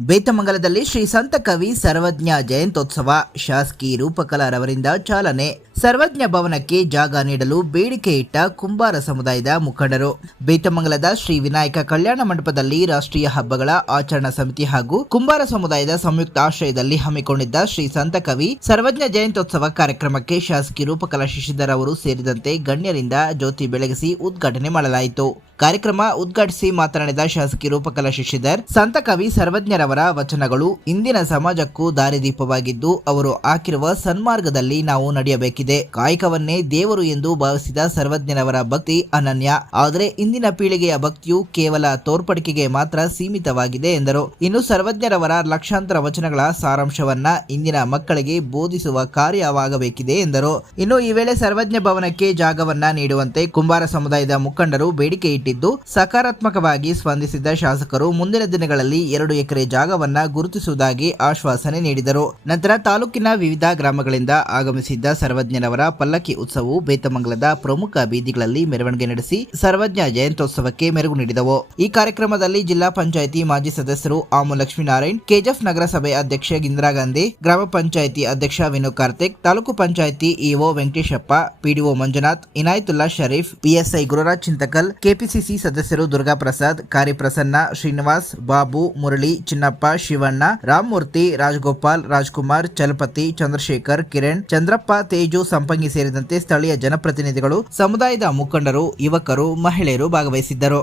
ಬೇತಮಂಗಲದಲ್ಲಿ ಶ್ರೀ ಸಂತ ಕವಿ ಸರ್ವಜ್ಞ ಜಯಂತ್ಯೋತ್ಸವ. ಶಾಸಕಿ ರೂಪಕಲಾರವರಿಂದ ಚಾಲನೆ. ಸರ್ವಜ್ಞ ಭವನಕ್ಕೆ ಜಾಗ ನೀಡಲು ಬೇಡಿಕೆ ಇಟ್ಟ ಕುಂಬಾರ ಸಮುದಾಯದ ಮುಖಂಡರು. ಬೇತಮಂಗಲದ ಶ್ರೀ ವಿನಾಯಕ ಕಲ್ಯಾಣ ಮಂಟಪದಲ್ಲಿ ರಾಷ್ಟ್ರೀಯ ಹಬ್ಬಗಳ ಆಚರಣಾ ಸಮಿತಿ ಹಾಗೂ ಕುಂಬಾರ ಸಮುದಾಯದ ಸಂಯುಕ್ತ ಆಶ್ರಯದಲ್ಲಿ ಹಮ್ಮಿಕೊಂಡಿದ್ದ ಶ್ರೀ ಸಂತಕವಿ ಸರ್ವಜ್ಞ ಜಯಂತ್ಯೋತ್ಸವ ಕಾರ್ಯಕ್ರಮಕ್ಕೆ ಶಾಸಕಿ ರೂಪಕಲಾ ಶಶಿಧರ್ ಅವರು ಸೇರಿದಂತೆ ಗಣ್ಯರಿಂದ ಜ್ಯೋತಿ ಬೆಳಗಿಸಿ ಉದ್ಘಾಟನೆ ಮಾಡಲಾಯಿತು. ಕಾರ್ಯಕ್ರಮ ಉದ್ಘಾಟಿಸಿ ಮಾತನಾಡಿದ ಶಾಸಕಿ ರೂಪಕಲಾ ಶಶಿಧರ್ ಸಂತಕವಿ ಸರ್ವಜ್ಞರವರ ವಚನಗಳು ಇಂದಿನ ಸಮಾಜಕ್ಕೂ ದಾರಿದೀಪವಾಗಿದ್ದು, ಅವರು ಹಾಕಿರುವ ಸನ್ಮಾರ್ಗದಲ್ಲಿ ನಾವು ನಡೆಯಬೇಕಿದೆ. ಕಾಯಕವನ್ನೇ ದೇವರು ಎಂದು ಭಾವಿಸಿದ ಸರ್ವಜ್ಞರವರ ಭಕ್ತಿ ಅನನ್ಯ. ಆದರೆ ಇಂದಿನ ಪೀಳಿಗೆಯ ಭಕ್ತಿಯು ಕೇವಲ ತೋರ್ಪಡಿಕೆಗೆ ಮಾತ್ರ ಸೀಮಿತವಾಗಿದೆ ಎಂದರು. ಇನ್ನು ಸರ್ವಜ್ಞರವರ ಲಕ್ಷಾಂತರ ವಚನಗಳ ಸಾರಾಂಶವನ್ನ ಇಂದಿನ ಮಕ್ಕಳಿಗೆ ಬೋಧಿಸುವ ಕಾರ್ಯವಾಗಬೇಕಿದೆ ಎಂದರು. ಇನ್ನು ಈ ವೇಳೆ ಸರ್ವಜ್ಞ ಭವನಕ್ಕೆ ಜಾಗವನ್ನ ನೀಡುವಂತೆ ಕುಂಬಾರ ಸಮುದಾಯದ ಮುಖಂಡರು ಬೇಡಿಕೆ ಇಟ್ಟಿದ್ದು, ಸಕಾರಾತ್ಮಕವಾಗಿ ಸ್ಪಂದಿಸಿದ ಶಾಸಕರು ಮುಂದಿನ ದಿನಗಳಲ್ಲಿ ಎರಡು ಎಕರೆ ಜಾಗವನ್ನ ಗುರುತಿಸುವುದಾಗಿ ಆಶ್ವಾಸನೆ ನೀಡಿದರು. ನಂತರ ತಾಲೂಕಿನ ವಿವಿಧ ಗ್ರಾಮಗಳಿಂದ ಆಗಮಿಸಿದ್ದ ಸರ್ವಜ್ಞರವರ ಪಲ್ಲಕ್ಕಿ ಉತ್ಸವವು ಬೇತಮಂಗಲದ ಪ್ರಮುಖ ಬೀದಿಗಳಲ್ಲಿ ಮೆರವಣಿಗೆ ನಡೆಸಿ ಸರ್ವಜ್ಞ ಜಯಂತ್ಯೋತ್ಸವಕ್ಕೆ ಮೆರುಗು ನೀಡಿದವು. ಈ ಕಾರ್ಯಕ್ರಮದಲ್ಲಿ ಜಿಲ್ಲಾ ಪಂಚಾಯಿತಿ ಮಾಜಿ ಸದಸ್ಯರು ಆಮು ಲಕ್ಷ್ಮೀನಾರಾಯಣ್ ಕೆಜೆಫ್ ನಗರಸಭೆ ಅಧ್ಯಕ್ಷ ಇಂದಿರಾ ಗಾಂಧಿ, ಗ್ರಾಮ ಪಂಚಾಯಿತಿ ಅಧ್ಯಕ್ಷ Vinu Karthik, taluk panchayat EO Venkateshappa, PDO Manjunath, Inayatullah Sharif, PSI Gururaj Chintakal, KPCC ಸದಸ್ಯರು ದುರ್ಗಾ ಪ್ರಸಾದ್ ಕಾರ್ಯಪ್ರಸನ್ನ ಶ್ರೀನಿವಾಸ್, ಬಾಬು, ಮುರಳಿ, ಚಿನ್ನಪ್ಪ, ಶಿವಣ್ಣ ರಾಮಮೂರ್ತಿ ರಾಜಗೋಪಾಲ್ ರಾಜ್ಕುಮಾರ್ ಚಲಪತಿ, ಚಂದ್ರಶೇಖರ್, ಕಿರಣ್, ಚಂದ್ರಪ್ಪ, ತೇಜು ಸಂಪಂಗಿ ಸೇರಿದಂತೆ ಸ್ಥಳೀಯ ಜನಪ್ರತಿನಿಧಿಗಳು ಸಮುದಾಯದ ಮುಖಂಡರು ಯುವಕರು ಮಹಿಳೆಯರು ಭಾಗವಹಿಸಿದ್ದರು.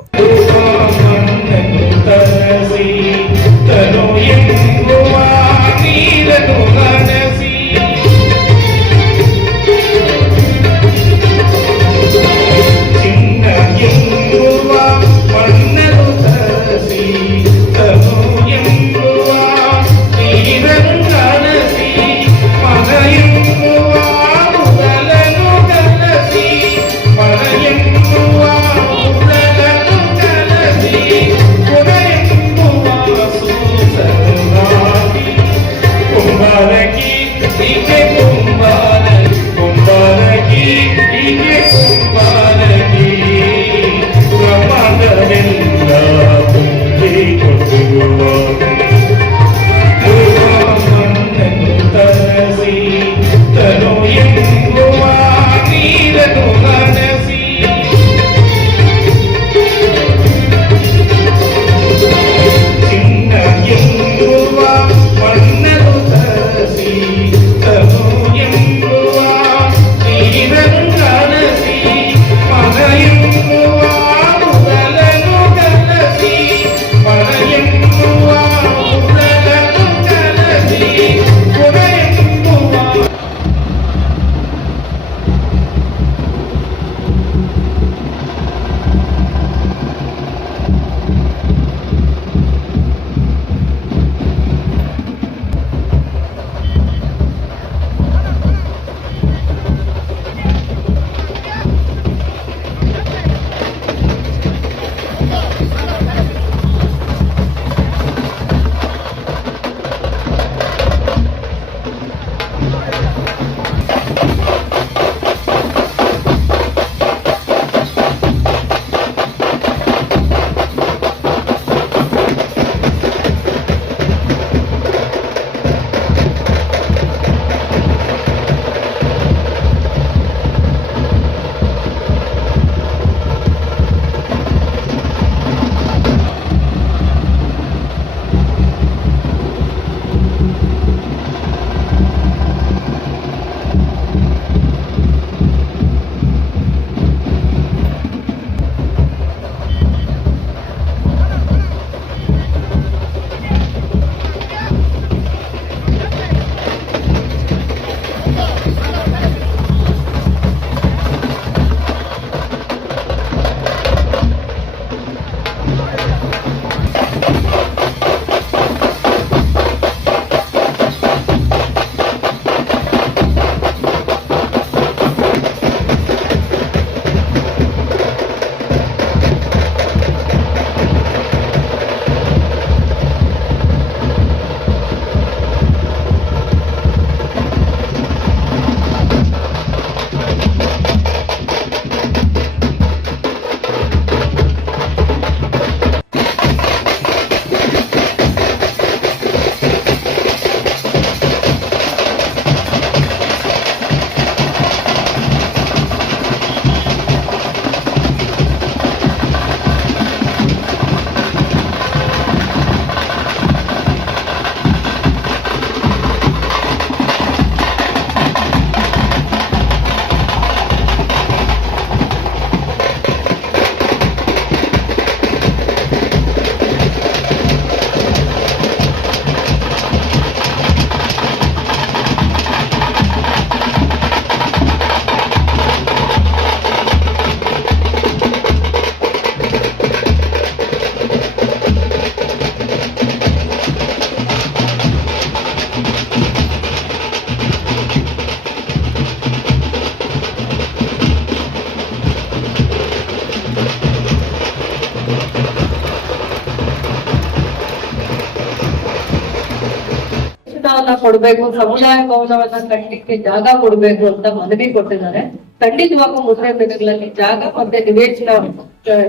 ಕೊಡ್ಬೇಕು, ಸಮುದಾಯ ಭವನವನ್ನ ಕಟ್ಟಲಿಕ್ಕೆ ಜಾಗ ಕೊಡ್ಬೇಕು ಅಂತ ಮನವಿ ಕೊಟ್ಟಿದ್ದಾರೆ. ಖಂಡಿತವಾಗೂ ಮುಸ್ಲಿಂ ಜಾಗ ಮತ್ತೆ ನಿವೇಶನ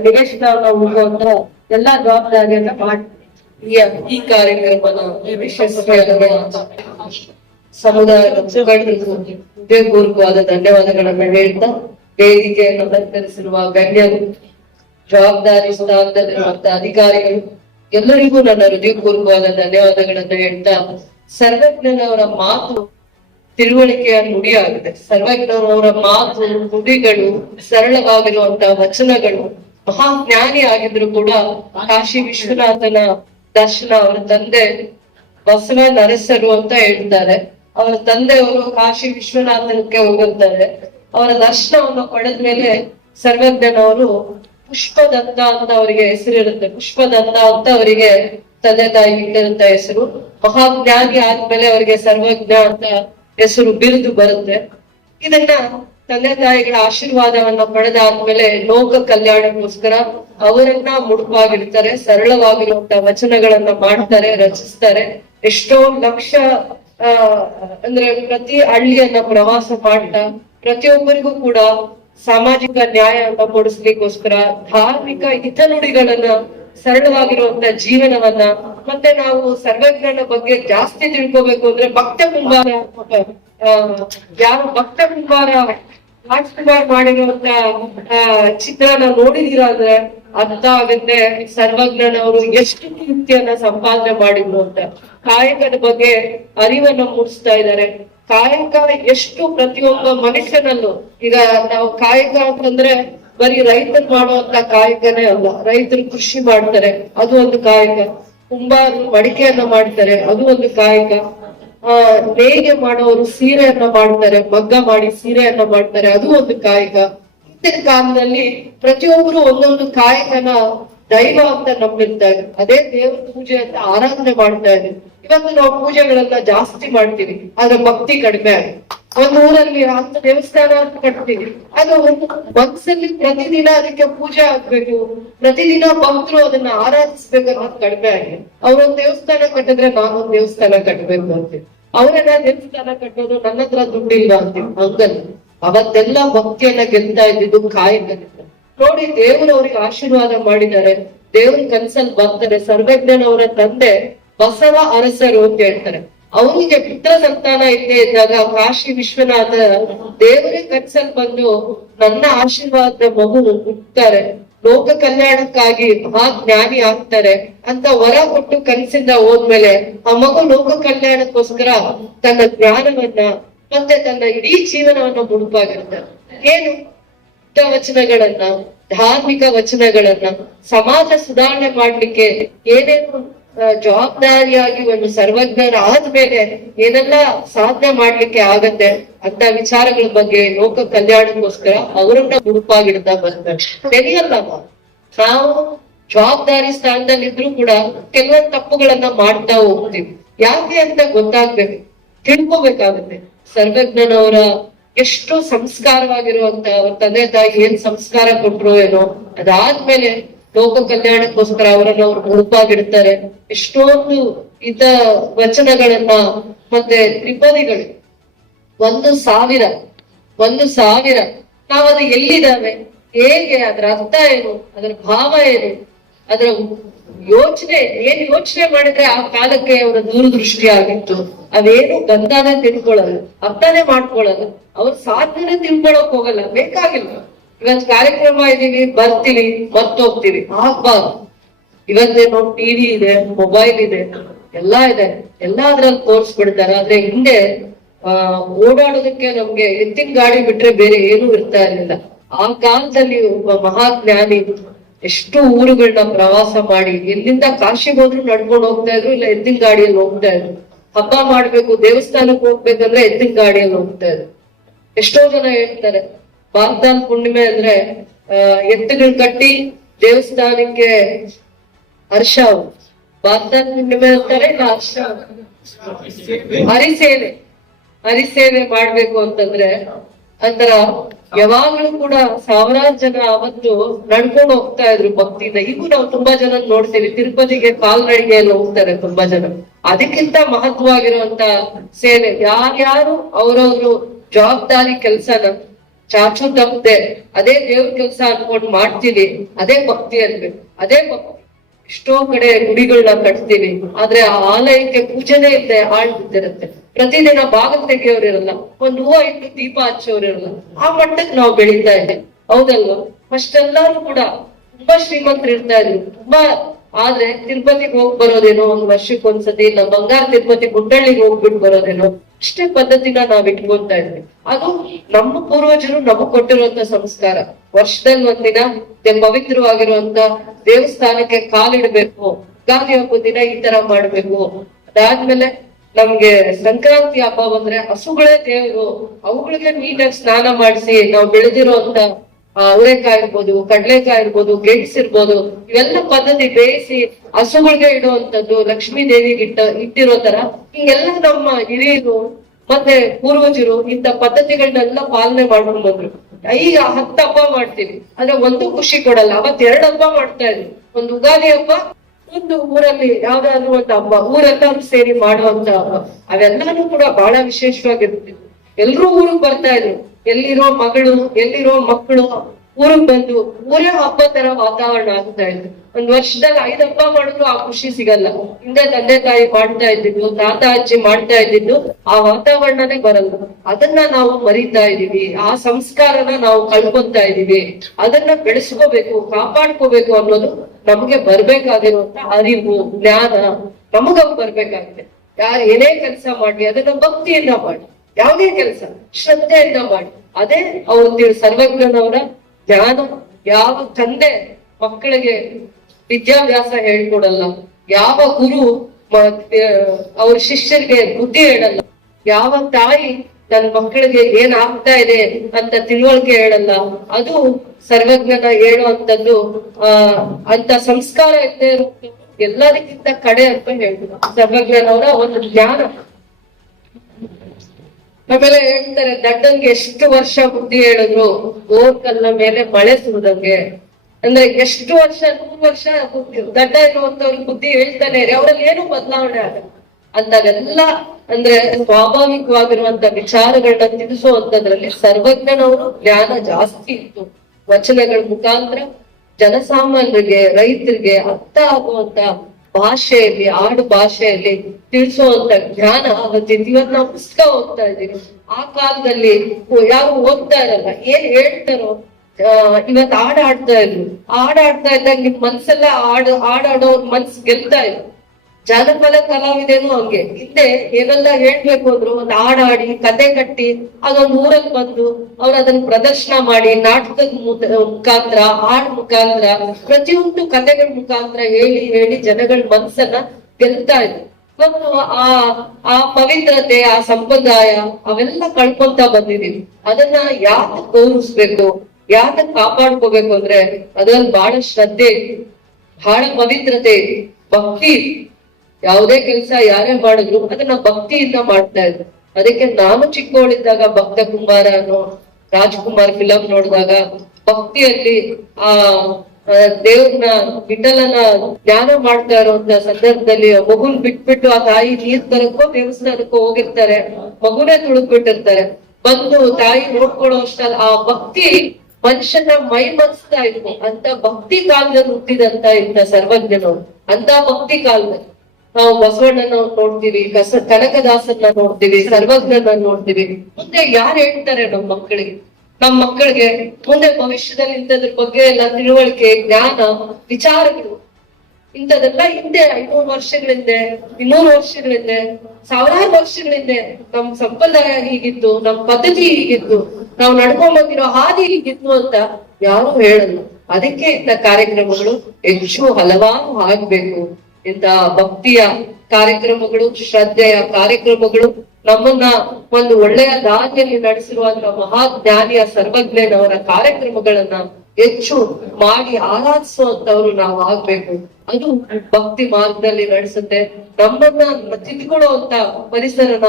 ನಿವೇಶನ ಉಳಿಸುವಂತ ಎಲ್ಲಾ ಜವಾಬ್ದಾರಿಯನ್ನ ಮಾಡಿ ಈ ಕಾರ್ಯಕ್ರಮದ ಸಮುದಾಯದ ಹೃದಯಪೂರ್ವಕವಾದ ಧನ್ಯವಾದಗಳನ್ನ ಹೇಳ್ತಾ, ವೇದಿಕೆಯನ್ನು ಅಲಂಕರಿಸಿರುವ ಗಣ್ಯರು, ಜವಾಬ್ದಾರಿ ಸ್ಥಾನದಲ್ಲಿರುವಂತಹ ಅಧಿಕಾರಿಗಳು, ಎಲ್ಲರಿಗೂ ನನ್ನ ಹೃದಯಪೂರ್ವಕವಾದ ಧನ್ಯವಾದಗಳನ್ನ ಹೇಳ್ತಾ ಸರ್ವಜ್ಞನವರ ಮಾತು ತಿಳುವಳಿಕೆಯ ನುಡಿಯಾಗಿದೆ. ಸರ್ವಜ್ಞನವರ ಮಾತು, ನುಡಿಗಳು ಸರಳವಾಗಿರುವಂತಹ ವಚನಗಳು ಮಹಾಜ್ಞಾನಿ ಆಗಿದ್ರು ಕೂಡ ಕಾಶಿ ವಿಶ್ವನಾಥನ ದರ್ಶನ ಅವರ ತಂದೆ ಬಸವ ನರಸರು ಅಂತ ಹೇಳ್ತಾರೆ. ಅವರ ತಂದೆಯವರು ಕಾಶಿ ವಿಶ್ವನಾಥನಕ್ಕೆ ಹೋಗಿರ್ತಾರೆ ಅವರ ದರ್ಶನವನ್ನು ಪಡೆದ ಮೇಲೆ ಸರ್ವಜ್ಞನವರು ಪುಷ್ಪದತ್ತ ಅಂತ ಅವರಿಗೆ ಹೆಸರಿರುತ್ತೆ. ಪುಷ್ಪದತ್ತ ಅಂತ ಅವರಿಗೆ ತಂದೆ ತಾಯಿ ಇಟ್ಟಿರುತ್ತ ಹೆಸರು. ಮಹಾಜ್ಞಾನಿ ಆದ್ಮೇಲೆ ಅವರಿಗೆ ಸರ್ವಜ್ಞ ಅಂತ ಹೆಸರು ಬಿರುದು ಬರುತ್ತೆ. ಇದನ್ನ ತಂದೆ ತಾಯಿಗಳ ಆಶೀರ್ವಾದವನ್ನ ಪಡೆದಾದ್ಮೇಲೆ ಲೋಕ ಕಲ್ಯಾಣಕ್ಕೋಸ್ಕರ ಅವರನ್ನ ಮುಡುಪಾಗಿಡ್ತಾರೆ, ಸರಳವಾಗಿರುವಂತ ವಚನಗಳನ್ನ ಮಾಡ್ತಾರೆ, ರಚಿಸ್ತಾರೆ. ಎಷ್ಟೋ ಲಕ್ಷ ಅಂದ್ರೆ ಪ್ರತಿ ಹಳ್ಳಿಯನ್ನ ಪ್ರವಾಸ ಮಾಡ್ತಾ ಪ್ರತಿಯೊಬ್ಬರಿಗೂ ಕೂಡ ಸಾಮಾಜಿಕ ನ್ಯಾಯವನ್ನ ಕೊಡಿಸ್ಲಿಕ್ಕೋಸ್ಕರ ಧಾರ್ಮಿಕ ಹಿತನುಡಿಗಳನ್ನ ಸರಳವಾಗಿರುವಂತ ಜೀವನವನ್ನ ಮತ್ತೆ ನಾವು ಸರ್ವಜ್ಞನ ಬಗ್ಗೆ ಜಾಸ್ತಿ ತಿಳ್ಕೊಬೇಕು ಅಂದ್ರೆ ಭಕ್ತ ಕುಂಬಾರ ಯಾರು ಭಕ್ತ ಕುಂಬಾರ ರಾಜ್ಕುಮಾರ್ ಮಾಡಿರುವಂತ ಚಿತ್ರನ ನೋಡಿದೀರ ಅಂದ್ರೆ ಅರ್ಥ ಆಗುತ್ತೆ ಸರ್ವಜ್ಞನವರು ಎಷ್ಟು ಕೀರ್ತಿಯನ್ನ ಸಂಪಾದನೆ ಮಾಡಿದ್ರು ಅಂತ. ಕಾಯಕದ ಬಗ್ಗೆ ಅರಿವನ್ನ ಮೂಡಿಸ್ತಾ ಇದ್ದಾರೆ. ಕಾಯಕ ಎಷ್ಟು ಪ್ರತಿಯೊಬ್ಬ ಮನುಷ್ಯನಲ್ಲೂ ಈಗ ನಾವು ಕಾಯಕ ಅಂತಂದ್ರೆ ಬರೀ ರೈತರು ಮಾಡುವಂತ ಕಾಯಕನೇ ಅಲ್ಲ, ರೈತರು ಕೃಷಿ ಮಾಡ್ತಾರೆ, ಅದು ಒಂದು ಕಾಯಕ. ತುಂಬಾ ಮಡಿಕೆಯನ್ನ ಮಾಡ್ತಾರೆ, ಅದು ಒಂದು ಕಾಯಕ. ಆ ನೇಗೆ ಮಾಡೋರು ಸೀರೆಯನ್ನ ಮಾಡ್ತಾರೆ, ಮಗ್ಗ ಮಾಡಿ ಸೀರೆಯನ್ನ ಮಾಡ್ತಾರೆ, ಅದು ಒಂದು ಕಾಯಕ. ಹಿಂದಿನ ಕಾಲದಲ್ಲಿ ಪ್ರತಿಯೊಬ್ಬರು ಒಂದೊಂದು ಕಾಯಕನ ದೈವ ಅಂತ ನಂಬಿರ್ತಾರೆ ಅದೇ ದೇವ್ರ ಪೂಜೆ ಅಂತ ಆರಾಧನೆ ಮಾಡ್ತಾ ಇದ್ದೀವಿ ಇವತ್ತು ನಾವು ಪೂಜೆಗಳೆಲ್ಲ ಜಾಸ್ತಿ ಮಾಡ್ತೀವಿ, ಆದ್ರೆ ಭಕ್ತಿ ಕಡಿಮೆ ಆಗಿದೆ. ಒಂದ್ ಊರಲ್ಲಿ ಒಂದು ದೇವಸ್ಥಾನ ಅಂತ ಕಟ್ತೀವಿ ಅದು ಮನಸ್ಸಲ್ಲಿ ಪ್ರತಿದಿನ ಅದಕ್ಕೆ ಪೂಜೆ ಆಗ್ಬೇಕು. ಪ್ರತಿದಿನ ಭಕ್ತರು ಅದನ್ನ ಆರಾಧಿಸ್ಬೇಕು ಅನ್ನೋದು ಕಡಿಮೆ ಆಗಿದೆ ಅವ್ರೊಂದ್ ದೇವಸ್ಥಾನ ಕಟ್ಟಿದ್ರೆ ನಾನೊಂದ್ ದೇವಸ್ಥಾನ ಕಟ್ಟಬೇಕು ಅಂತೀವಿ ಅವರೆಲ್ಲ ದೇವಸ್ಥಾನ ಕಟ್ಟೋದು ನನ್ನ ಹತ್ರ ದುಡ್ಡಿಲ್ಲ ಅಂತೀವಿ ಹಂಗಲ್ಲ ಅವತ್ತೆಲ್ಲ ಭಕ್ತಿಯನ್ನ ಗೆಲ್ತಾ ಇದ್ದಿದ್ದು ಕಾಯಕದಿಂದ ನೋಡಿ ದೇವರು ಅವ್ರಿಗೆ ಆಶೀರ್ವಾದ ಮಾಡಿದ್ದಾರೆ. ದೇವ್ರ ಕನ್ಸಲ್ ಬರ್ತಾರೆ ಸರ್ವಜ್ಞನವರ ತಂದೆ ಬಸವ ಅರಸರು ಅಂತ ಹೇಳ್ತಾರೆ. ಅವನಿಗೆ ಪುತ್ರ ಸಂತಾನ ಇಲ್ಲದೆ ಇದ್ದಾಗ ಕಾಶಿ ವಿಶ್ವನಾಥ ದೇವರೇ ಕನ್ಸಲ್ ಬಂದು ನನ್ನ ಆಶೀರ್ವಾದದ ಮಗು ಹುಟ್ಟುತ್ತಾರೆ. ಲೋಕ ಕಲ್ಯಾಣಕ್ಕಾಗಿ ಮಹಾ ಜ್ಞಾನಿ ಆಗ್ತಾರೆ ಅಂತ ವರ ಕೊಟ್ಟು ಕನಸಿಂದ ಹೋದ್ಮೇಲೆ ಆ ಮಗು ಲೋಕ ಕಲ್ಯಾಣಕ್ಕೋಸ್ಕರ ತನ್ನ ಜ್ಞಾನವನ್ನ ಮತ್ತೆ ತನ್ನ ಇಡೀ ಜೀವನವನ್ನ ಮುಡುಪಾಗಿರ್ತಾರೆ ಏನು? ವಚನಗಳನ್ನ, ಧಾರ್ಮಿಕ ವಚನಗಳನ್ನ ಸಮಾಜ ಸುಧಾರಣೆ ಮಾಡ್ಲಿಕ್ಕೆ ಏನೇನು ಜವಾಬ್ದಾರಿಯಾಗಿ ಒಂದು ಸರ್ವಜ್ಞರ ಆದ್ಮೇಲೆ ಏನೆಲ್ಲ ಸಾಧನೆ ಮಾಡ್ಲಿಕ್ಕೆ ಆಗತ್ತೆ ಅಂತ ವಿಚಾರಗಳ ಬಗ್ಗೆ ಲೋಕ ಕಲ್ಯಾಣಕ್ಕೋಸ್ಕರ ಅವರನ್ನ ಮುಡುಪಾಗಿಡ್ತಾ ಬರ್ತಾರೆ ತೆರಿಯಲ್ಲಮ್ಮ ನಾವು ಜವಾಬ್ದಾರಿ ಸ್ಥಾನದಲ್ಲಿದ್ರು ಕೂಡ ಕೆಲವೊಂದು ತಪ್ಪುಗಳನ್ನ ಮಾಡ್ತಾ ಹೋಗ್ತೀವಿ. ಯಾಕೆ ಅಂತ ಗೊತ್ತಾಗ್ಬೇಕು. ತಿಳ್ಕೊಬೇಕಾಗುತ್ತೆ. ಸರ್ವಜ್ಞನವರ ಎಷ್ಟು ಸಂಸ್ಕಾರವಾಗಿರುವಂತ ಅವ್ರ ತಂದೆ ತಾಯಿ ಏನ್ ಸಂಸ್ಕಾರ ಕೊಟ್ರು ಏನೋ ಅದಾದ್ಮೇಲೆ ಲೋಕ ಕಲ್ಯಾಣಕ್ಕೋಸ್ಕರ ಅವರನ್ನು ಅವರು ಮುಡುಪಾಗಿಡ್ತಾರೆ ಎಷ್ಟೊಂದು ಇತ ವಚನಗಳನ್ನ ಮತ್ತೆ ತ್ರಿಪದಿಗಳು. ಒಂದು ಸಾವಿರ ಒಂದು ಸಾವಿರ. ನಾವದು ಎಲ್ಲಿದ್ದಾವೆ? ಹೇಗೆ? ಅದರ ಅರ್ಥ ಏನು? ಅದರ ಭಾವ ಏನು? ಅದರ ಯೋಚನೆ, ಏನ್ ಯೋಚನೆ ಮಾಡಿದ್ರೆ ಆ ಕಾಲಕ್ಕೆ ಅವರ ದೂರದೃಷ್ಟಿ ಆಗಿತ್ತು ಅವೇನು ಗಂಧಾನೇ ತಿಳ್ಕೊಳ್ಳಲ್ಲ, ಅರ್ಥನೇ ಮಾಡ್ಕೊಳ್ಳಲ್ಲ. ಅವ್ರ ಸಾಧನೆ ತಿಳ್ಕೊಳಕ್ ಹೋಗಲ್ಲ, ಬೇಕಾಗಿಲ್ಲ. ಇವತ್ ಕಾರ್ಯಕ್ರಮ ಇದೀವಿ ಬರ್ತೀವಿ ಮರ್ತೋಗ್ತೀವಿ ಆಗ್ಬಾರ್ದು. ಇವತ್ತೇನು ಟಿವಿ ಇದೆ ಮೊಬೈಲ್ ಇದೆ, ಎಲ್ಲಾ ಇದೆ. ಎಲ್ಲಾ ಅದ್ರಲ್ಲಿ ತೋರ್ಸ್ಬಿಡ್ತಾರೆ ಆದ್ರೆ ಹಿಂದೆ ಓಡಾಡೋದಕ್ಕೆ ನಮ್ಗೆ ಎತ್ತಿನ ಗಾಡಿ ಬಿಟ್ರೆ ಬೇರೆ ಏನೂ ಇರ್ತಾ ಇರ್ಲಿಲ್ಲ. ಆ ಕಾಲದಲ್ಲಿ ಒಬ್ಬ ಮಹಾಜ್ಞಾನಿ ಎಷ್ಟು ಊರುಗಳನ್ನ ಪ್ರವಾಸ ಮಾಡಿ, ಎಲ್ಲಿಂದ ಕಾಶಿಗೆ ಹೋದ್ರು ನಡ್ಕೊಂಡು ಹೋಗ್ತಾ ಇದ್ರು, ಇಲ್ಲ ಎತ್ತಿನ ಗಾಡಿಯಲ್ಲಿ ಹೋಗ್ತಾ ಇದ್ರು. ಹಬ್ಬ ಮಾಡ್ಬೇಕು, ದೇವಸ್ಥಾನಕ್ಕೆ ಹೋಗ್ಬೇಕಂದ್ರೆ ಎತ್ತಿನ ಗಾಡಿಯಲ್ಲಿ ಹೋಗ್ತಾ ಇದ್ರು. ಎಷ್ಟೋ ಜನ ಹೇಳ್ತಾರೆ ವಾಗ್ದಾನ್ ಪುಣ್ಯಮೆ ಅಂದ್ರೆ ಎತ್ತುಗಳು ಕಟ್ಟಿ ದೇವಸ್ಥಾನಕ್ಕೆ ಹರ್ಷ ವಾಗ್ದಾನ್ ಪುಣ್ಯಮೆ ಅಂತಾರೆ ಹರ್ಷ ಹರಿಸೇವೆ. ಹರಿಸೇವೆ ಮಾಡ್ಬೇಕು ಅಂತಂದ್ರೆ, ಅಂತರ ಯಾವಾಗ್ಲೂ ಕೂಡ ಸಾವಿರಾರು ಜನ ಅವತ್ತು ನಡ್ಕೊಂಡು ಹೋಗ್ತಾ ಇದ್ರು ಭಕ್ತಿಯಿಂದ. ಈಗ ನಾವು ತುಂಬಾ ಜನ ನೋಡ್ತೀವಿ. ತಿರುಪತಿಗೆ ಕಾಲ್ನಡಿಗೆಯಲ್ಲಿ ಹೋಗ್ತಾರೆ ತುಂಬಾ ಜನ. ಅದಕ್ಕಿಂತ ಮಹತ್ವವಾಗಿರುವಂತ ಸೇವೆ. ಯಾರ್ಯಾರು ಅವ್ರವ್ರು ಜವಾಬ್ದಾರಿ, ಕೆಲ್ಸನ ಚಾಚು ತಪ್ಪದೆ ಅದೇ ದೇವ್ರ ಕೆಲ್ಸ ಅನ್ಕೊಂಡು ಮಾಡ್ತೀವಿ ಅದೇ ಭಕ್ತಿ ಅನ್ಬೇಕು ಅದೇ ಎಷ್ಟೋ ಕಡೆ ಗುಡಿಗಳನ್ನ ಕಟ್ತೀವಿ, ಆದ್ರೆ ಆ ಆಲಯಕ್ಕೆ ಪೂಜೆನೇ ಇಲ್ಲದೆ ಆಳ್ ಬಿದ್ದಿರುತ್ತೆ ಪ್ರತಿದಿನ ಭಾಗ ತೆಗೆಯೋರಿರಲ್ಲ, ಒಂದ್ ಹೂವ ಇಟ್ಟು ದೀಪ ಹಚ್ಚೋರಿರಲ್ಲ, ಆ ಮಟ್ಟಕ್ಕೆ ನಾವು ಬೆಳೀತಾ ಇದ್ದೇವೆ ಹೌದಲ್ವಾ? ಅಷ್ಟೆಲ್ಲಾರು ಕೂಡ ತುಂಬಾ ಶ್ರೀಮಂತರು ಇರ್ತಾ ಇದ್ರು, ತುಂಬಾ ಆದ್ರೆ ತಿರುಪತಿಗೆ ಹೋಗ್ ಬರೋದೇನೋ ಒಂದ್ ವರ್ಷಕ್ಕೆ ಒಂದ್ಸತಿ ಇಲ್ಲ ಬಂಗಾರ ತಿರುಪತಿ ಗುಡ್ಡಳ್ಳಿಗೆ ಹೋಗ್ಬಿಟ್ಟು ಬರೋದೇನೋ ಇಷ್ಟೇ ಪದ್ಧತಿನ ನಾವ್ ಇಟ್ಕೊಂತಾ ಇದ್ವಿ. ಅದು ನಮ್ಮ ಪೂರ್ವಜರು ನಮಗ್ ಕೊಟ್ಟಿರುವಂತ ಸಂಸ್ಕಾರ. ವರ್ಷದಲ್ಲಿ ಒಂದಿನ ಪವಿತ್ರವಾಗಿರುವಂತ ದೇವಸ್ಥಾನಕ್ಕೆ ಕಾಲಿಡ್ಬೇಕು ಗಾಂಧಿ ಹಬ್ಬ ದಿನ ಈ ತರ ಮಾಡ್ಬೇಕು. ಅದಾದ್ಮೇಲೆ ನಮ್ಗೆ ಸಂಕ್ರಾಂತಿ ಹಬ್ಬ ಬಂದ್ರೆ ಹಸುಗಳೇ ದೇವರು. ಅವುಗಳಿಗೆ ನೀಟಾಗಿ ಸ್ನಾನ ಮಾಡಿಸಿ, ನಾವು ಬೆಳೆದಿರುವಂತ ಅವರೆಕಾಯಿ ಇರ್ಬೋದು, ಕಡ್ಲೆಕಾಯಿ ಇರ್ಬೋದು ಗೆಣಸ್ ಇರ್ಬೋದು, ಇವೆಲ್ಲ ಪದ್ಧತಿ ಬೇಯಿಸಿ ಹಸುಗಳಿಗೆ ಇಡುವಂತದ್ದು ಲಕ್ಷ್ಮೀ ದೇವಿಗೆ ಇಟ್ಟ, ಇಟ್ಟಿರೋ ತರ ಹಿಂಗೆಲ್ಲ ನಮ್ಮ ಹಿರಿಯರು ಮತ್ತೆ ಪೂರ್ವಜರು ಇಂತ ಪದ್ಧತಿಗಳನ್ನೆಲ್ಲ ಪಾಲನೆ ಮಾಡ್ಕೊಂಡು ಬಂದ್ರು. ಈಗ ಹತ್ತು ಹಬ್ಬ ಮಾಡ್ತೀವಿ. ಆದ್ರೆ ಒಂದು ಖುಷಿ ಕೊಡಲ್ಲ. ಅವತ್ ಎರಡು ಹಬ್ಬ ಮಾಡ್ತಾ ಇದ್ರು ಒಂದು ಉಗಾದಿ ಹಬ್ಬ, ಒಂದು ಊರಲ್ಲಿ ಯಾವ್ದಾದ್ರು ಒಂದು ಹಬ್ಬ, ಊರೆಲ್ಲರೂ ಸೇರಿ ಮಾಡುವಂತ ಹಬ್ಬ. ಅವೆಲ್ಲಾನು ಕೂಡ ಬಹಳ ವಿಶೇಷವಾಗಿರ್ತಿತ್ತು ಎಲ್ರೂ ಊರಿಗೆ ಬರ್ತಾ ಇದ್ರು. ಎಲ್ಲಿರೋ ಮಗಳು, ಎಲ್ಲಿರೋ ಮಕ್ಕಳು ಊರಿಗೆ ಬಂದು, ಊರೇ ಹಬ್ಬ ತರ ವಾತಾವರಣ ಆಗ್ತಾ ಇತ್ತು. ಒಂದ್ ವರ್ಷದಲ್ಲಿ ಐದ್ ಹಬ್ಬ ಮಾಡಿದ್ರು ಆ ಖುಷಿ ಸಿಗಲ್ಲ. ಹಿಂದೆ ತಂದೆ ತಾಯಿ ಮಾಡ್ತಾ ಇದ್ದಿದ್ದು, ತಾತ, ಅಜ್ಜಿ ಮಾಡ್ತಾ ಇದ್ದಿದ್ದು, ಆ ವಾತಾವರಣನೇ ಬರಲ್ಲ. ಅದನ್ನ ನಾವು ಮರಿತಾ ಇದೀವಿ ಆ ಸಂಸ್ಕಾರನ ನಾವು ಕಳ್ಕೊತಾ ಇದೀವಿ ಅದನ್ನ ಬೆಳೆಸ್ಕೋಬೇಕು, ಕಾಪಾಡ್ಕೋಬೇಕು ಅನ್ನೋದು ನಮ್ಗೆ ಬರ್ಬೇಕಾಗಿರುವಂತ ಅರಿವು, ಜ್ಞಾನ ನಮಗ ಬರ್ಬೇಕಾಗಿದೆ ಯಾರು ಏನೇ ಕೆಲಸ ಮಾಡಿ ಅದನ್ನ ಭಕ್ತಿಯಿಂದ ಮಾಡಿ. ಯಾವುದೇ ಕೆಲಸ, ಶ್ರದ್ಧೆಯಿಂದ ಮಾಡಿ. ಅದೇ ಅವ್ರು ಸರ್ವಜ್ಞನವರ ಜ್ಞಾನ. ಯಾವ ತಂದೆ ಮಕ್ಕಳಿಗೆ ವಿದ್ಯಾಭ್ಯಾಸ ಹೇಳ್ಕೊಡಲ್ಲ, ಯಾವ ಗುರು ಅವ್ರ ಶಿಷ್ಯರಿಗೆ ಬುದ್ಧಿ ಹೇಳಲ್ಲ, ಯಾವ ತಾಯಿ ತನ್ನ ಮಕ್ಕಳಿಗೆ ಏನ್ ಆಗ್ತಾ ಇದೆ ಅಂತ ತಿಳುವಳಿಕೆ ಹೇಳಲ್ಲ, ಅದು ಸರ್ವಜ್ಞನ ಹೇಳುವಂತದ್ದು ಆ, ಅಂತ ಸಂಸ್ಕಾರ ಇದ್ದೇ ಎಲ್ಲದಕ್ಕಿಂತ ಕಡೆ ಅಂತ ಹೇಳ್ಬೋದು. ಸರ್ವಜ್ಞನವರ ಒಂದು ಜ್ಞಾನ. ಆಮೇಲೆ ಹೇಳ್ತಾರೆ, ದಡ್ಡಂಗೆ ಎಷ್ಟು ವರ್ಷ ಬುದ್ಧಿ ಹೇಳಿದ್ರು ಗೋರ್ಕಲ್ಲ ಮೇಲೆ ಮಳೆ ಸುರಿದಂಗೆ ಅಂದ್ರೆ ಎಷ್ಟು ವರ್ಷ, ನೂರು ವರ್ಷ ದಡ್ಡ ಇರುವಂತವ್ರಿಗೆ ಬುದ್ಧಿ ಹೇಳ್ತಾನೆ ಅವರಲ್ಲಿ ಅವ್ರಲ್ಲಿ ಏನು ಬದಲಾವಣೆ ಆಗಲ್ಲ. ಅಂದಾಗೆಲ್ಲ ಅಂದ್ರೆ ಸ್ವಾಭಾವಿಕವಾಗಿರುವಂತ ವಿಚಾರಗಳನ್ನ ತಿಳಿಸುವಂತದ್ರಲ್ಲಿ ಸರ್ವಜ್ಞನವರು ಜ್ಞಾನ ಜಾಸ್ತಿ ಇತ್ತು. ವಚನಗಳ ಮುಖಾಂತರ ಜನಸಾಮಾನ್ಯರಿಗೆ, ರೈತರಿಗೆ ಅರ್ಥ ಆಗುವಂತ ಭಾಷೆಯಲ್ಲಿ ಆಡು ಭಾಷೆಯಲ್ಲಿ ತಿಳಿಸುವಂತ ಜ್ಞಾನ ಅವತ್ತಿತ್ತು ಇವತ್ತು ನಾವು ಪುಸ್ತಕ ಓದ್ತಾ ಇದ್ದೀವಿ. ಆ ಕಾಲದಲ್ಲಿ ಯಾರು ಓದ್ತಾ ಇರಲ್ಲ ಏನ್ ಹೇಳ್ತಾರೋ ಆ, ಹಾಡಾಡ್ತಾ ಇದ್ರು. ಹಾಡ್ ಆಡ್ತಾ ಇದ್ದಾಗ ನಿಮ್ ಮನ್ಸೆಲ್ಲ ಹಾಡು ಹಾಡಾಡೋ ಮನ್ಸ್ ಗೆಲ್ತಾ ಇದ್ರು. ಜಾನಪದ ಕಲಾವಿದೇನು ಹಂಗೆ ಹಿಂದೆ ಏನೆಲ್ಲ ಹೇಳ್ಬೇಕು ಅಂದ್ರು, ಒಂದ್ ಹಾಡಾಡಿ, ಕತೆ ಕಟ್ಟಿ, ಅದೊಂದು ಊರಲ್ಲಿ ಬಂದು ಅವ್ರು ಅದನ್ನ ಪ್ರದರ್ಶನ ಮಾಡಿ, ನಾಟಕದ ಮುಖಾಂತರ, ಹಾಡ್ ಮುಖಾಂತರ, ಪ್ರತಿಯೊಂದು ಕತೆಗಳ ಮುಖಾಂತರ ಹೇಳಿ ಹೇಳಿ ಜನಗಳ ಮನ್ಸನ್ನ ಗೆಲ್ತಾ ಇದ್ರು ಮತ್ತು ಆ ಆ ಪವಿತ್ರತೆ, ಆ ಸಂಪ್ರದಾಯ ಅವೆಲ್ಲ ಕಳ್ಕೊಂತ ಬಂದಿದೀವಿ ಅದನ್ನ ಯಾಕ ಗೌರವಿಸ್ಬೇಕು ಯಾಕ ಕಾಪಾಡ್ಕೋಬೇಕು ಅಂದ್ರೆ ಅದ್ರಲ್ಲಿ ಬಹಳ ಶ್ರದ್ಧೆ. ಬಹಳ ಪವಿತ್ರತೆ. ಭಕ್ತಿ. ಯಾವುದೇ ಕೆಲಸ ಯಾರೇ ಮಾಡಿದ್ರು ಅದನ್ನ ಭಕ್ತಿಯಿಂದ ಮಾಡ್ತಾ ಇದ್ರು ಅದಕ್ಕೆ ನಾನು ಚಿಕ್ಕವಳಿದ್ದಾಗ ಭಕ್ತ ಕುಮಾರ ಅನ್ನೋ ರಾಜ್ಕುಮಾರ್ ಫಿಲಂ ನೋಡಿದಾಗ ಭಕ್ತಿಯಲ್ಲಿ ಆ ದೇವ್ರನ್ನ, ವಿಠಲನ ಧ್ಯಾನ ಮಾಡ್ತಾ ಇರುವಂತ ಸಂದರ್ಭದಲ್ಲಿ ಮಗುನ್ ಬಿಟ್ಬಿಟ್ಟು ಆ ತಾಯಿ ನೀರ್ ತರಕ್ಕೋ ದೇವಸ್ಥಾನಕ್ಕೋ ಹೋಗಿರ್ತಾರೆ. ಮಗುನೇ ತುಳಿದ್ಬಿಟ್ಟಿರ್ತಾರೆ. ಬಂದು ತಾಯಿ ನೋಡ್ಕೊಳ್ಳೋ ಅಷ್ಟಲ್ಲ ಆ ಭಕ್ತಿ ಮನುಷ್ಯನ ಮೈ ಮನ್ಸ್ತಾ ಇತ್ತು. ಅಂತ ಭಕ್ತಿ ಕಾಲದಲ್ಲಿ ಹುಟ್ಟಿದಂತ ಇಂತ ಸರ್ವಜ್ಞನವರು ಅಂತ ಭಕ್ತಿ ಕಾಲದಲ್ಲಿ. ನಾವು ಬಸವಣ್ಣನ ನೋಡ್ತೀವಿ, ಕಸ, ಕನಕದಾಸನ್ನ ನೋಡ್ತೀವಿ ಸರ್ವಜ್ಞನ ನೋಡ್ತೀವಿ. ಮುಂದೆ ಯಾರು ಹೇಳ್ತಾರೆ ನಮ್ ಮಕ್ಕಳಿಗೆ ನಮ್ ಮಕ್ಕಳಿಗೆ ಮುಂದೆ ಭವಿಷ್ಯದಲ್ಲಿ ಇಂಥದ್ರ ಬಗ್ಗೆ ಎಲ್ಲ ತಿಳುವಳಿಕೆ, ಜ್ಞಾನ, ವಿಚಾರಗಳು. ಇಂಥದೆಲ್ಲ ಹಿಂದೆ ಐನೂರು ವರ್ಷಗಳ ಹಿಂದೆ ಇನ್ನೂರು ವರ್ಷಗಳ ಹಿಂದೆ ಸಾವಿರಾರು ವರ್ಷಗಳ ಹಿಂದೆ ನಮ್ ಸಂಪ್ರದಾಯ ಹೀಗಿತ್ತು, ನಮ್ ಪದ್ಧತಿ ಹೀಗಿತ್ತು, ನಾವು ನಡ್ಕೊಂಡೋಗಿರೋ ಹಾದಿ ಹೀಗಿತ್ತು ಅಂತ ಯಾರು ಹೇಳಲ್ಲ. ಅದಕ್ಕೆ ಇಂಥ ಕಾರ್ಯಕ್ರಮಗಳು ಹೆಚ್ಚು ಹಲವಾರು ಆಗ್ಬೇಕು. ಇಂತ ಭಕ್ತಿಯ ಕಾರ್ಯಕ್ರಮಗಳು, ಶ್ರದ್ಧೆಯ ಕಾರ್ಯಕ್ರಮಗಳು, ನಮ್ಮನ್ನ ಒಂದು ಒಳ್ಳೆಯ ದಾರಿಯಲ್ಲಿ ನಡೆಸಿರುವಂತ ಮಹಾಜ್ಞಾನಿಯ ಸರ್ವಜ್ಞನವರ ಕಾರ್ಯಕ್ರಮಗಳನ್ನ ಹೆಚ್ಚು ಮಾಡಿ ಆರಾಧಿಸುವಂತವ್ರು ನಾವು ಆಗ್ಬೇಕು. ಅದು ಭಕ್ತಿ ಮಾರ್ಗದಲ್ಲಿ ನಡೆಸುತ್ತೆ. ನಮ್ಮನ್ನ ತಿದ್ಕೊಳ್ಳುವಂತ ಪರಿಸರನ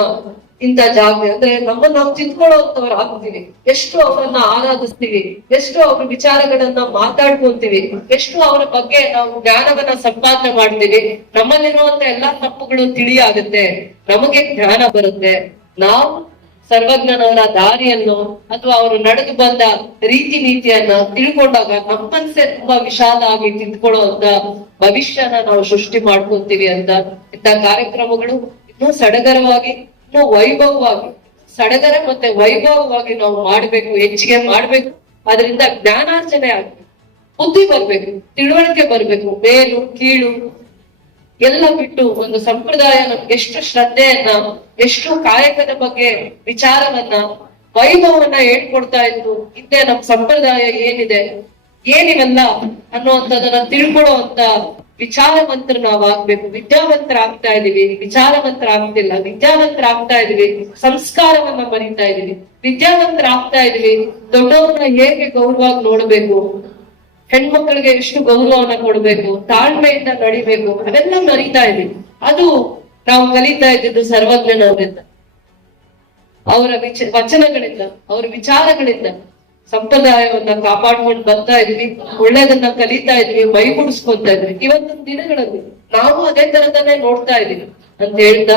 ಇಂಥ ಜಾಗ ಅಂದ್ರೆ ನಮ್ಮನ್ನ ನಾವು ತಿದ್ಕೊಳ್ಳೋಂತವ್ರು ಆಗ್ತೀವಿ ಎಷ್ಟು ಅವರನ್ನ ಆರಾಧಿಸ್ತೀವಿ, ಎಷ್ಟು ಅವ್ರ ವಿಚಾರಗಳನ್ನ ಮಾತಾಡ್ಕೊಂತೀವಿ, ಎಷ್ಟು ಅವರ ಬಗ್ಗೆ ನಾವು ಜ್ಞಾನವನ್ನ ಸಂಪಾದನೆ ಮಾಡ್ತೀವಿ ನಮ್ಮಲ್ಲಿರುವಂತ ಎಲ್ಲಾ ತಪ್ಪುಗಳು ತಿಳಿಯಾಗುತ್ತೆ, ನಮಗೆ ಜ್ಞಾನ ಬರುತ್ತೆ. ನಾವು ಸರ್ವಜ್ಞನವರ ದಾರಿಯನ್ನು ಅಥವಾ ಅವರು ನಡೆದು ಬಂದ ರೀತಿ ನೀತಿಯನ್ನ ತಿಳ್ಕೊಂಡಾಗ ನಮ್ಮನ್ಸೆ ತುಂಬಾ ವಿಷಾದ ಆಗಿ ತಿದ್ಕೊಳ್ಳುವಂತ ಭವಿಷ್ಯನ ನಾವು ಸೃಷ್ಟಿ ಮಾಡ್ಕೊಂತೀವಿ ಅಂತ ಇಂಥ ಕಾರ್ಯಕ್ರಮಗಳು ಇನ್ನೂ ಸಡಗರವಾಗಿ ಇನ್ನೂ ವೈಭವವಾಗಿ, ಸಡಗರ ಮತ್ತೆ ವೈಭವವಾಗಿ ನಾವು ಮಾಡ್ಬೇಕು, ಹೆಚ್ಚಿಗೆ ಮಾಡ್ಬೇಕು. ಅದರಿಂದ ಜ್ಞಾನಾರ್ಜನೆ ಆಗ್ಬೇಕು. ಬುದ್ಧಿ ಬರ್ಬೇಕು, ತಿಳುವಳಿಕೆ ಬರ್ಬೇಕು, ಮೇಲು, ಕೀಳು, ಎಲ್ಲ ಬಿಟ್ಟು ಒಂದು ಸಂಪ್ರದಾಯ ನಮ್ಗೆ ಎಷ್ಟು ಶ್ರದ್ಧೆಯನ್ನ, ಎಷ್ಟು ಕಾಯಕದ ಬಗ್ಗೆ ವಿಚಾರವನ್ನ, ವೈಭವವನ್ನ ಹೇಳ್ಕೊಡ್ತಾ ಇತ್ತು ಹಿಂದೆ ನಮ್ ಸಂಪ್ರದಾಯ ಏನಿದೆ, ಏನಿವೆಲ್ಲ ಅನ್ನುವಂಥದ್ದನ್ನ ತಿಳ್ಕೊಳ್ಳುವಂತ ವಿಚಾರವಂತರು ನಾವ್ ಆಗ್ಬೇಕು ವಿದ್ಯಾವಂತರಾಗ್ತಾ ಇದೀವಿ, ವಿಚಾರವಂತರಾಗ್ತಿಲ್ಲ, ವಿದ್ಯಾವಂತರಾಗ್ತಾ ಇದೀವಿ, ಸಂಸ್ಕಾರವನ್ನ ಮರಿತಾ ಇದೀವಿ, ವಿದ್ಯಾವಂತರಾಗ್ತಾ ಇದೀವಿ, ದೊಡ್ಡವ್ರನ್ನ ಹೇಗೆ ಗೌರವವಾಗಿ ನೋಡ್ಬೇಕು, ಹೆಣ್ಮಕ್ಳಿಗೆ ಎಷ್ಟು ಗೌರವವನ್ನ ಕೊಡ್ಬೇಕು, ತಾಳ್ಮೆಯಿಂದ ನಡಿಬೇಕು, ಅದೆಲ್ಲ ಮರಿತಾ ಇದೀವಿ. ಅದು ನಾವು ಕಲಿತಾ ಇದ್ದಿದ್ದು ಸರ್ವಜ್ಞನವರಿಂದ. ಅವರ ವಿಚ ವಚನಗಳಿಂದ, ಅವರ ವಿಚಾರಗಳಿಂದ. ಸಂಪ್ರದಾಯವನ್ನ ಕಾಪಾಡ್ಕೊಂಡು ಬರ್ತಾ ಇದ್ವಿ ಒಳ್ಳೇದನ್ನ ಕಲಿತಾ ಇದ್ವಿ ಮೈಗೂಡಿಸ್ಕೊಂತ ಇದ್ವಿ. ಇವತ್ತಿನ ದಿನಗಳಲ್ಲಿ ನಾವು ಅದೇ ತರದನ್ನೇ ನೋಡ್ತಾ ಇದೀವಿ. ಅಂತ ಹೇಳ್ತಾ